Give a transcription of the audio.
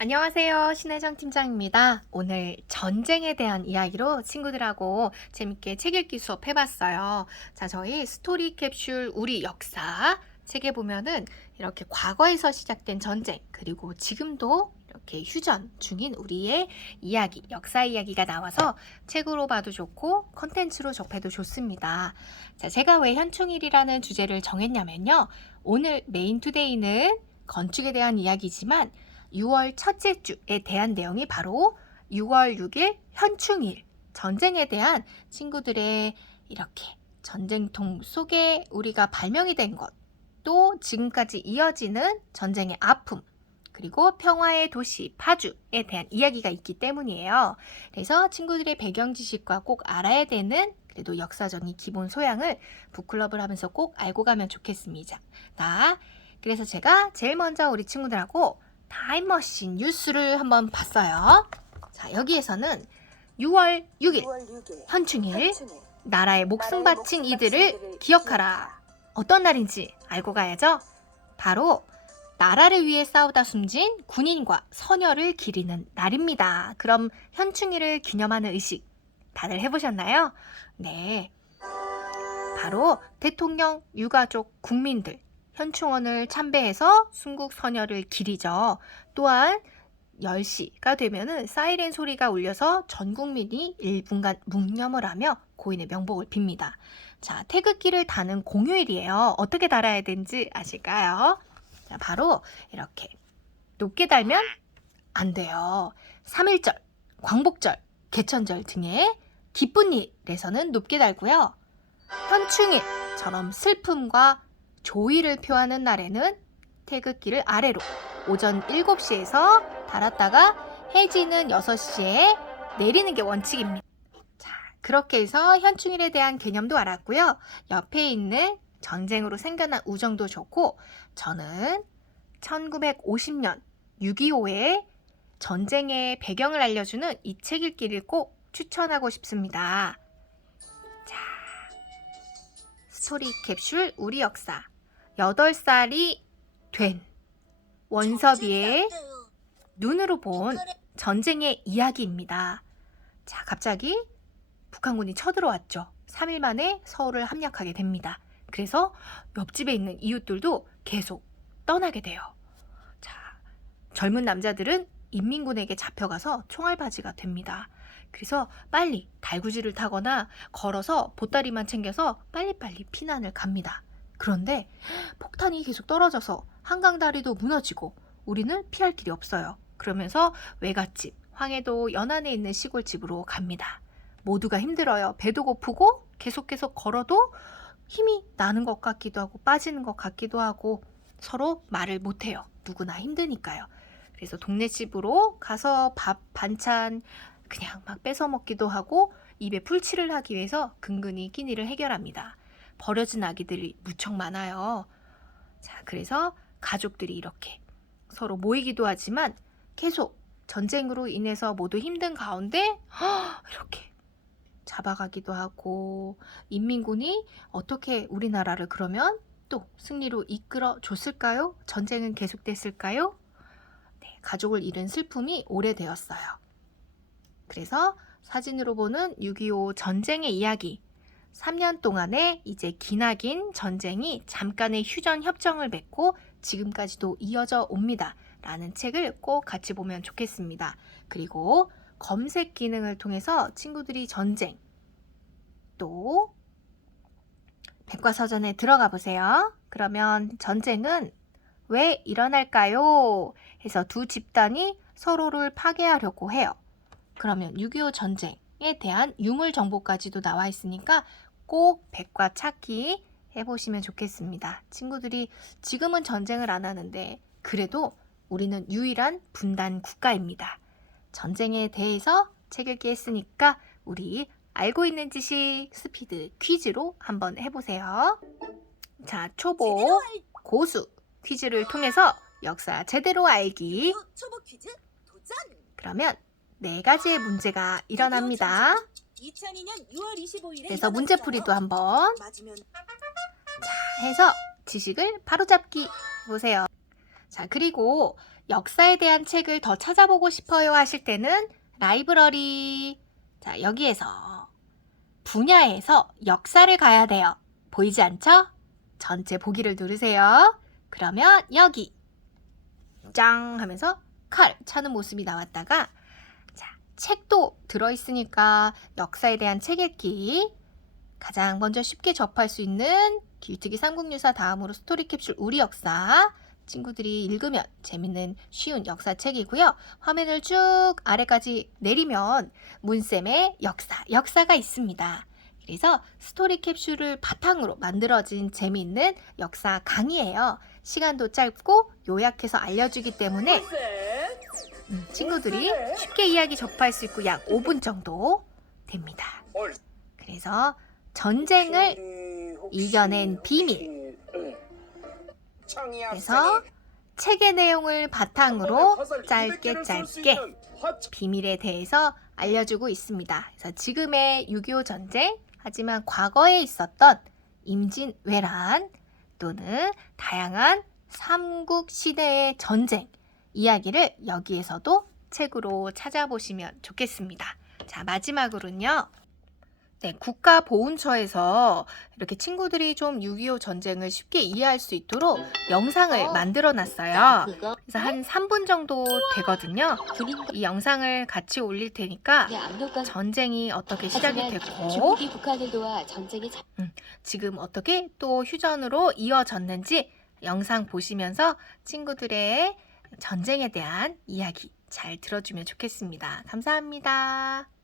안녕하세요. 신혜정 팀장입니다. 오늘 전쟁에 대한 이야기로 친구들하고 재밌게 책 읽기 수업 해봤어요. 자, 저희 스토리 캡슐 우리 역사 책에 보면은 이렇게 과거에서 시작된 전쟁, 그리고 지금도 이렇게 휴전 중인 우리의 이야기, 역사 이야기가 나와서 책으로 봐도 좋고 컨텐츠로 접해도 좋습니다. 자, 제가 왜 현충일이라는 주제를 정했냐면요. 오늘 메인 투데이는 건축에 대한 이야기지만 6월 첫째 주에 대한 내용이 바로 6월 6일 현충일, 전쟁에 대한 친구들의 이렇게 전쟁통 속에 우리가 발명이 된 것, 또 지금까지 이어지는 전쟁의 아픔, 그리고 평화의 도시 파주에 대한 이야기가 있기 때문이에요. 그래서 친구들의 배경 지식과 꼭 알아야 되는 그래도 역사적인 기본 소양을 북클럽을 하면서 꼭 알고 가면 좋겠습니다. 그래서 제가 제일 먼저 우리 친구들하고 타임머신 뉴스를 한번 봤어요. 자, 여기에서는 6월 6일 현충일, 나라의 목숨 바친 이들을 기억하라. 어떤 날인지 알고 가야죠. 바로 나라를 위해 싸우다 숨진 군인과 선열을 기리는 날입니다. 그럼 현충일을 기념하는 의식 다들 해보셨나요? 네, 바로 대통령, 유가족, 국민들 현충원을 참배해서 순국 선열을 기리죠. 또한 10시가 되면은 사이렌 소리가 울려서 전 국민이 1분간 묵념을 하며 고인의 명복을 빕니다. 자, 태극기를 다는 공휴일이에요. 어떻게 달아야 되는지 아실까요? 자, 바로 이렇게 높게 달면 안 돼요. 3.1절, 광복절, 개천절 등의 기쁜 일에서는 높게 달고요. 현충일처럼 슬픔과 조의를 표하는 날에는 태극기를 아래로 오전 7시에서 달았다가 해지는 6시에 내리는 게 원칙입니다. 자, 그렇게 해서 현충일에 대한 개념도 알았고요. 옆에 있는 전쟁으로 생겨난 우정도 좋고, 저는 1950년 6.25의 전쟁의 배경을 알려주는 이 책 읽기를 꼭 추천하고 싶습니다. 자, 스토리 캡슐 우리 역사. 8살이 된 원섭이의 눈으로 본 전쟁의 이야기입니다. 자, 갑자기 북한군이 쳐들어왔죠. 3일 만에 서울을 함락하게 됩니다. 그래서 옆집에 있는 이웃들도 계속 떠나게 돼요. 자, 젊은 남자들은 인민군에게 잡혀가서 총알바지가 됩니다. 그래서 빨리 달구지를 타거나 걸어서 보따리만 챙겨서 빨리빨리 피난을 갑니다. 그런데 폭탄이 계속 떨어져서 한강다리도 무너지고 우리는 피할 길이 없어요. 그러면서 외갓집, 황해도 연안에 있는 시골집으로 갑니다. 모두가 힘들어요. 배도 고프고 계속 걸어도 힘이 나는 것 같기도 하고 빠지는 것 같기도 하고 서로 말을 못해요. 누구나 힘드니까요. 그래서 동네 집으로 가서 밥, 반찬 그냥 막 뺏어 먹기도 하고 입에 풀칠을 하기 위해서 근근히 끼니를 해결합니다. 버려진 아기들이 무척 많아요. 자, 그래서 가족들이 이렇게 서로 모이기도 하지만 계속 전쟁으로 인해서 모두 힘든 가운데 이렇게 잡아가기도 하고, 인민군이 어떻게 우리나라를 그러면 또 승리로 이끌어 줬을까요? 전쟁은 계속됐을까요? 네, 가족을 잃은 슬픔이 오래되었어요. 그래서 사진으로 보는 6.25 전쟁의 이야기, 3년 동안에 이제 기나긴 전쟁이 잠깐의 휴전 협정을 맺고 지금까지도 이어져 옵니다. 라는 책을 꼭 같이 보면 좋겠습니다. 그리고 검색 기능을 통해서 친구들이 전쟁, 또 백과사전에 들어가 보세요. 그러면 전쟁은 왜 일어날까요? 해서 두 집단이 서로를 파괴하려고 해요. 그러면 6.25 전쟁에 대한 유물 정보까지도 나와 있으니까 꼭 백과 찾기 해보시면 좋겠습니다. 친구들이 지금은 전쟁을 안 하는데 그래도 우리는 유일한 분단 국가입니다. 전쟁에 대해서 책 읽기 했으니까 우리 알고 있는 지식 스피드 퀴즈로 한번 해보세요. 자, 초보, 고수 퀴즈를 통해서 역사 제대로 알기. 초보 퀴즈 도전. 그러면 4가지의 문제가 일어납니다. 2002년 6월 25일에 그래서 문제풀이도 한번 맞으면 해서 지식을 바로잡기 해보세요. 자, 그리고 역사에 대한 책을 더 찾아보고 싶어요 하실 때는 라이브러리. 자, 여기에서 분야에서 역사를 가야 돼요. 보이지 않죠? 전체 보기를 누르세요. 그러면 여기 짱 하면서 칼 차는 모습이 나왔다가, 자, 책도 들어있으니까 역사에 대한 책 읽기 가장 먼저 쉽게 접할 수 있는 길뜨기 삼국유사 다음으로 스토리캡슐 우리 역사, 친구들이 읽으면 재밌는 쉬운 역사책이고요. 화면을 쭉 아래까지 내리면 문쌤의 역사가 있습니다. 그래서 스토리캡슐을 바탕으로 만들어진 재미있는 역사 강의예요. 시간도 짧고 요약해서 알려주기 때문에 친구들이 쉽게 이야기 접할 수 있고 약 5분 정도 됩니다. 그래서 전쟁을 이겨낸 비밀. 그래서 책의 내용을 바탕으로 짧게 비밀에 대해서 알려주고 있습니다. 그래서 지금의 6.25 전쟁, 하지만 과거에 있었던 임진왜란 또는 다양한 삼국시대의 전쟁 이야기를 여기에서도 책으로 찾아보시면 좋겠습니다. 자, 마지막으로는요. 네, 국가보훈처에서 이렇게 친구들이 좀 6.25 전쟁을 쉽게 이해할 수 있도록 영상을 만들어 놨어요. 그래서 한 3분 정도 되거든요. 이 영상을 같이 올릴 테니까 전쟁이 어떻게 시작이 됐고 중국이 북한을 도와 전쟁에 지금 어떻게 또 휴전으로 이어졌는지 영상 보시면서 친구들의 전쟁에 대한 이야기 잘 들어주면 좋겠습니다. 감사합니다.